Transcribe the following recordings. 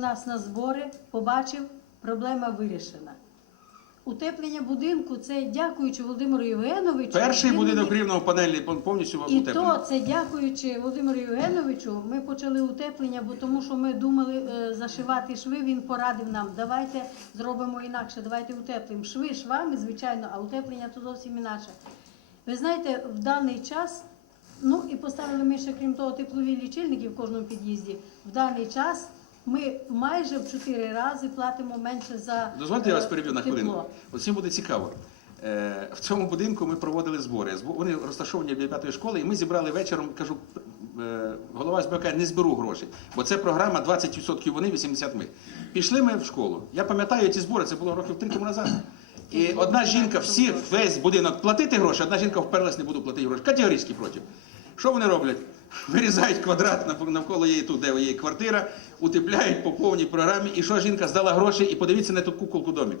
нас на збори, побачив, проблема вирішена. Утеплення будинку це дякуючи Володимиру Євгеновичу. Перший Він будинок мені- рівного панелі повністю І утеплений. то це дякуючи Володимиру Євгеновичу, ми почали утеплення, бо тому що ми думали е, зашивати шви. Він порадив нам, давайте зробимо інакше, давайте утеплимо. Шви швами, звичайно, а утеплення то зовсім інакше. Ви знаєте, в даний час, ну і поставили ми ще крім того теплові лічильники в кожному під'їзді. В даний час ми майже в чотири рази платимо менше за Дозвольте, я вас е, переб'ю на хвилину. От всім буде цікаво. Е, В цьому будинку ми проводили збори. Вони розташовані біля п'ятої школи, і ми зібрали вечором, кажу, е, голова СБК, не зберу грошей, бо це програма 20% вони, 80 ми. Пішли ми в школу. Я пам'ятаю ці збори, це було років три тому назад. І одна жінка, всі, весь будинок платити гроші, одна жінка вперлась, не буду платити гроші. Категорично проти. Що вони роблять? Вирізають квадрат нав- навколо її тут, де її квартира, утепляють по повній програмі. І що жінка здала гроші, і подивіться на ту куколку домик.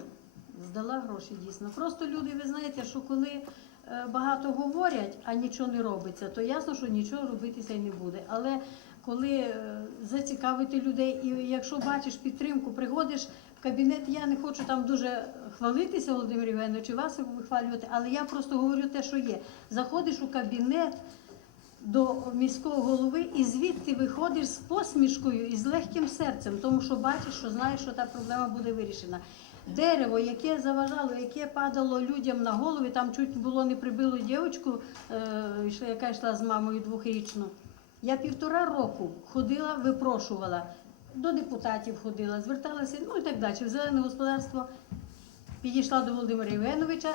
Здала гроші дійсно. Просто люди, ви знаєте, що коли е, багато говорять, а нічого не робиться, то ясно, що нічого робитися й не буде. Але коли е, зацікавити людей, і якщо бачиш підтримку, приходиш в кабінет, я не хочу там дуже хвалитися, Володимир Євгенович, і вас вихвалювати, але я просто говорю те, що є. Заходиш у кабінет. До міського голови і звідти виходиш з посмішкою і з легким серцем, тому що бачиш, що знаєш, що та проблема буде вирішена. Дерево, яке заважало, яке падало людям на голови, там чуть було не прибило дівчинку, е, яка йшла з мамою двохрічну. Я півтора року ходила, випрошувала, до депутатів ходила, зверталася, ну і так далі. В зелене господарство підійшла до Володимира Євгеновича,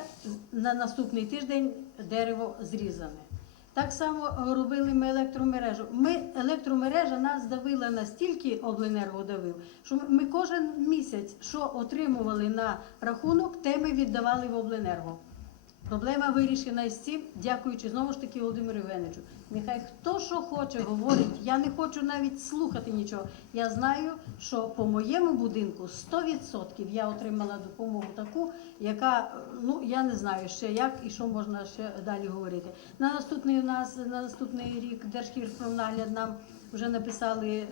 на наступний тиждень дерево зрізане. Так само робили ми електромережу. Ми електромережа нас давила настільки обленерго давив, що ми- ми кожен місяць, що отримували на рахунок, те ми віддавали в обленерго. Проблема вирішена цим, дякуючи знову ж таки Володимиру Євгеновичу. Нехай хто що хоче говорить, я не хочу навіть слухати нічого. Я знаю, що по моєму будинку 100% я отримала допомогу таку, яка ну я не знаю ще як і що можна ще далі говорити. На наступний у нас на наступний рік Держківпромнагляд нам вже написали е,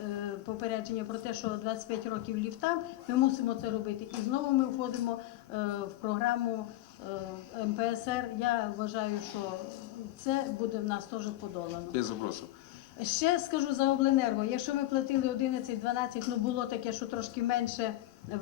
попередження про те, що 25 років ліфтам, ми мусимо це робити. І знову ми входимо е, в програму МПСР. Я вважаю, що це буде в нас теж подолано. Без вопросу. Ще скажу за обленерго. Якщо ми платили 11-12, ну було таке, що трошки менше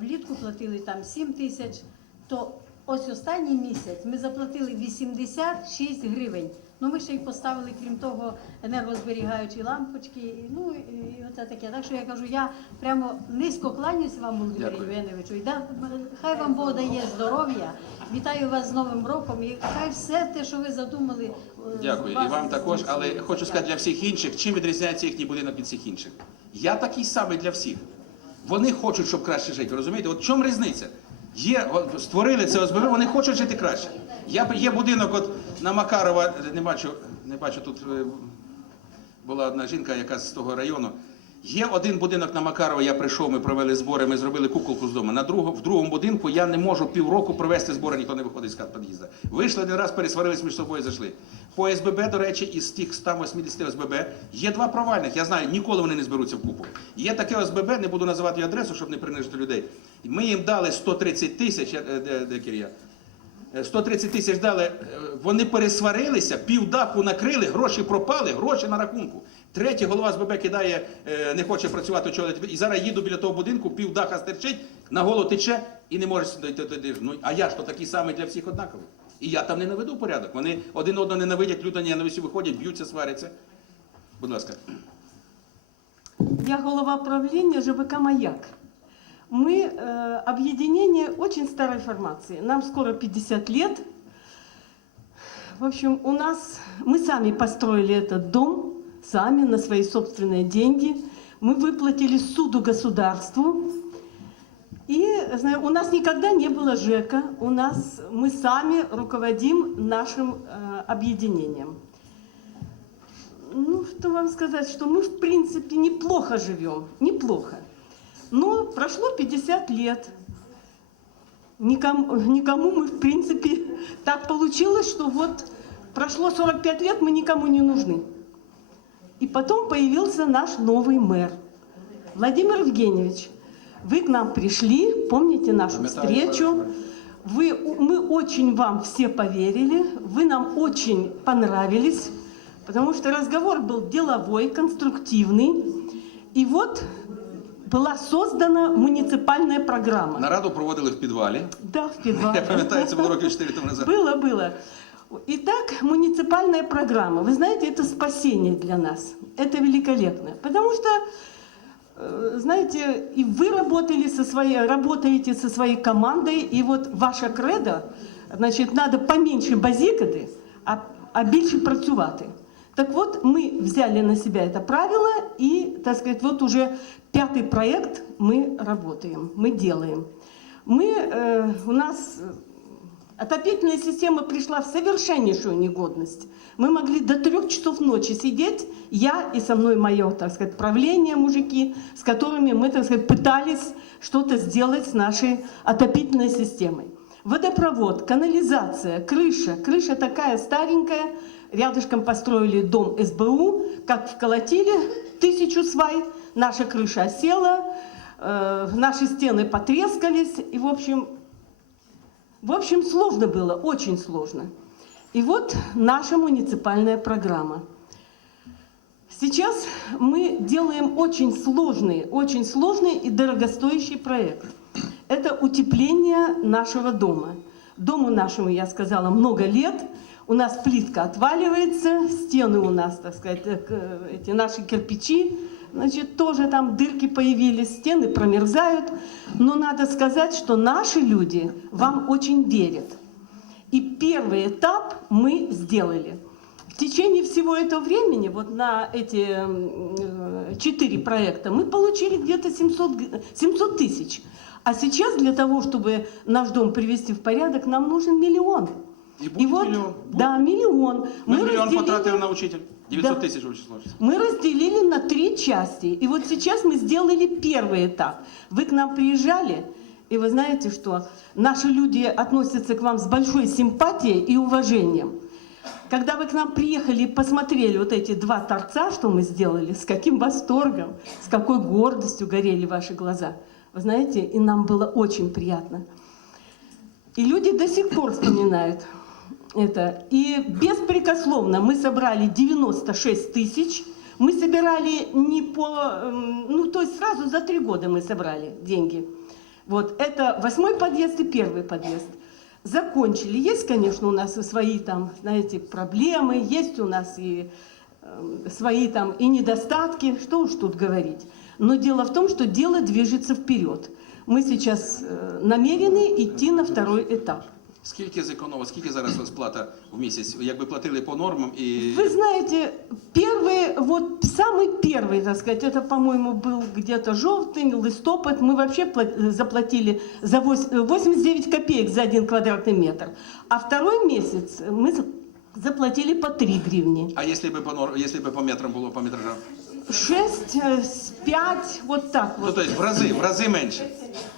влітку платили там 7 тисяч, то ось останній місяць ми заплатили 86 гривень. Ну ми ще й поставили, крім того, енергозберігаючі лампочки. Ну і, оце таке. Так що я кажу, я прямо низько кланяюся вам, Володимир Євгеновичу. І да, хай вам Бог дає здоров'я. Вітаю вас з Новим роком. І хай все те, що ви задумали. е, Дякую. з І вам також, але хочу сказати для всіх інших, чим відрізняється їхній будинок від всіх інших. Я такий самий для всіх. Вони хочуть, щоб краще жити. Розумієте? От в чому різниця? Є, створили це ОСББ, вони хочуть жити краще. Я, є будинок от на Макарова, не бачу, не бачу тут е, була одна жінка, яка з того району. Є один будинок на Макарова, я прийшов, ми провели збори, ми зробили куколку з дому. На друго, в другому будинку я не можу півроку провести збори, ніхто не виходить з хат під'їзду. Вийшли один раз, пересварились між собою, зайшли. По СББ, до речі, із тих 180 ОСББ є два провальних. Я знаю, ніколи вони не зберуться в купу. Є таке ОСББ, не буду називати її адресу, щоб не принижити людей. Ми їм дали 130 тисяч, е, де, де Кирія? Е, 130 тисяч дали, е, вони пересварилися, півдаху накрили, гроші пропали, гроші на рахунку. Третій голова СББ кидає, е, не хоче працювати, очолити. І зараз їду біля того будинку, півдаха стерчить, на голову тече і не може дойти туди. Ну, а я ж то такий самий для всіх однаковий. І я там не наведу порядок. Вони один одного ненавидять, люто ненависті виходять, б'ються, сваряться. Будь ласка. Я голова правления ЖБК «Маяк». Мы э, объединение очень старой формации. Нам скоро 50 лет. В общем, у нас мы сами построили этот дом, Сами на свои собственные деньги. Мы выплатили суду государству. И знаю, у нас никогда не было ЖЭКа. У нас мы сами руководим нашим э, объединением. Ну, что вам сказать, что мы, в принципе, неплохо живем, неплохо. Но прошло 50 лет. Никому, никому мы, в принципе, так получилось, что вот прошло 45 лет, мы никому не нужны. И потом появился наш новый мэр, Владимир Евгеньевич. Вы к нам пришли, помните нашу Пам'ятаю, встречу. пам'ятаю. Вы, мы очень вам все поверили, вы нам очень понравились, потому что разговор был деловой, конструктивный. И вот была создана муниципальная программа. Нараду проводили в підвалі. Да, в підвалі. Я пам'ятаю, це було років 4 тому назад. Было, было. Итак, муниципальная программа. Вы знаете, это спасение для нас. Это великолепно. Потому что, э, знаете, и вы работали со своей, работаете со своей командой, и вот ваша кредо, значит, надо поменьше базікати, а, а більше працювати. Так вот, мы взяли на себя это правило, и, так сказать, вот уже пятый проект мы работаем, мы делаем. Мы, э, у нас Отопительная система пришла в совершеннейшую негодность. Мы могли до трех часов ночи сидеть, я и со мной мое, так сказать, правление, мужики, с которыми мы, так сказать, пытались что-то сделать с нашей отопительной системой. Водопровод, канализация, крыша. Крыша такая старенькая. Рядышком построили дом СБУ, как вколотили тысячу свай, наша крыша осела, э, наши стены потрескались, и, в общем, в общем, сложно было, очень сложно. И вот наша муниципальная программа. Сейчас мы делаем очень сложный, очень сложный и дорогостоящий проект. Это утепление нашего дома. Дому нашему, я сказала, много лет. У нас плитка отваливается, стены у нас, так сказать, э, эти наши кирпичи, значит, тоже там дырки появились, стены промерзают. Но надо сказать, что наши люди вам очень верят. И первый этап мы сделали. В течение всего этого времени, вот на эти м, э, четыре проекта, мы получили где-то 700, г- 700 тысяч. А сейчас для того, чтобы наш дом привести в порядок, нам нужен миллион. І буде вот, мільйон. да, миллион. Ми мільйон разделили- потратили на учитель. 900 Да. тисяч в общей сложности. мы разделили на три части. И вот сейчас мы сделали первый этап. Вы к нам приезжали, и вы знаете, что наши люди относятся к вам с большой симпатией и уважением. Когда вы к нам приехали и посмотрели вот эти два торца, что мы сделали, с каким восторгом, с какой гордостью горели ваши глаза. Вы знаете, и нам было очень приятно. И люди до сих пор вспоминают это. И беспрекословно мы собрали 96 тысяч. Мы собирали не по... эм, Ну, то есть сразу за три года мы собрали деньги. Вот, это восьмой подъезд и первый подъезд. Закончили. Есть, конечно, у нас и свои там, знаете, проблемы, есть у нас и эм, свои там и недостатки, что уж тут говорить. Но дело в том, что дело движется вперед. Мы сейчас э, намерены идти на второй этап. Скільки зекономить, скільки зараз у вас плата в місяць? Якби платили по нормам і Вы знаете, первый, вот самый первый, так сказать, это, по-моему, был где-то желтый, листопад, мы вообще пла- заплатили за вось- 89 копеек за один квадратный метр. А второй месяц мы за- заплатили по 3 гривни. А якщо б по нор... якщо б по метрам було по метражам? 6, 5, вот так Ну, вот. то есть в рази, в рази менше.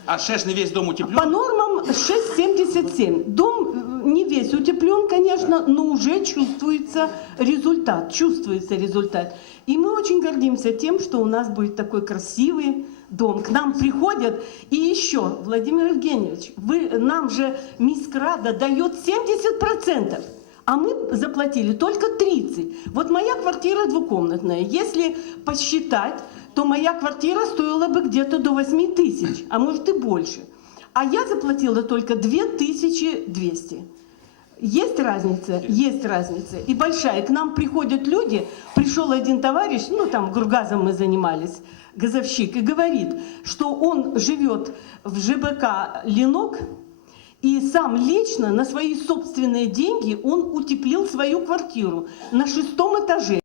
А ще ж не весь дом По утеплен. нормам 6,77. Дом э, не весь утеплен, конечно, но уже чувствуется результат. Чувствуется результат. И мы очень гордимся тем, что у нас будет такой красивый дом. К нам приходят. И еще, Владимир Евгеньевич, вы, нам же Мискрада дает 70%. А мы заплатили только 30. Вот моя квартира двухкомнатная. Если посчитать, то моя квартира стоила бы где-то до 8 тысяч, а может и больше. А я заплатила только 2200. Есть разница? Есть разница. И большая. К нам приходят люди, пришел один товарищ, ну там гругазом мы занимались, газовщик, и говорит, что он живет в ЖБК «Ленок», и сам лично на свои собственные деньги он утеплил свою квартиру на шестом этаже.